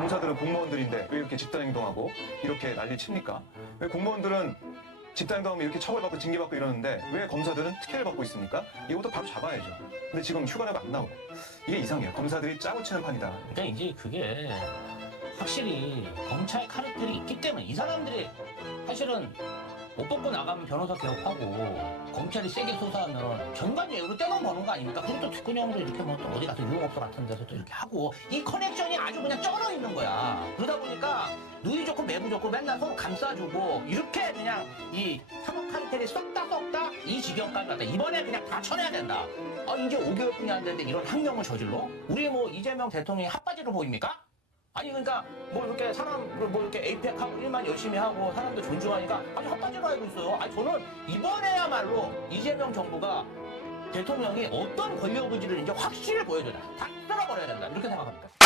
검사들은 공무원들인데 왜 이렇게 집단 행동하고 이렇게 난리 칩니까? 왜 공무원들은 집단 행동하면 이렇게 처벌받고 징계받고 이러는데 왜 검사들은 특혜를 받고 있습니까? 이것도 바로 잡아야죠. 근데 지금 휴가라고 안 나오고 이게 이상해요. 검사들이 짜고 치는 판이다. 그러니까 이제 그게 확실히 검찰 카르텔이 있기 때문에 이 사람들이 사실은 옷 벗고 나가면 변호사 개업하고 검찰이 세게 수사하면 전관예우로 떼만 버는 거 아닙니까? 또 특권형으로 이렇게 뭐 또 어디 가서 유흥업소 같은 데서 또 이렇게 하고 이 커넥션이 아주 그냥 있는 거야. 그러다 보니까 누이 좋고 매부 좋고 맨날 서로 감싸주고 이렇게 그냥 이 사법 카르텔이 썩다 썩다 이 지경까지 왔다. 이번에 그냥 다 쳐내야 된다. 아 이제 5개월뿐이 안 됐는데 이런 항명을 저질러? 우리 뭐 이재명 대통령이 핫바지로 보입니까? 아니 그러니까 뭐 이렇게 사람 뭐 이렇게 에이펙 하고 일만 열심히 하고 사람들 존중하니까 아주 헛바지로 알고 있어요. 아니 저는 이번에야말로 이재명 정부가 대통령이 어떤 권력 의지를 이제 확실히 보여줘야. 다 쓸어버려야 된다. 이렇게 생각합니다.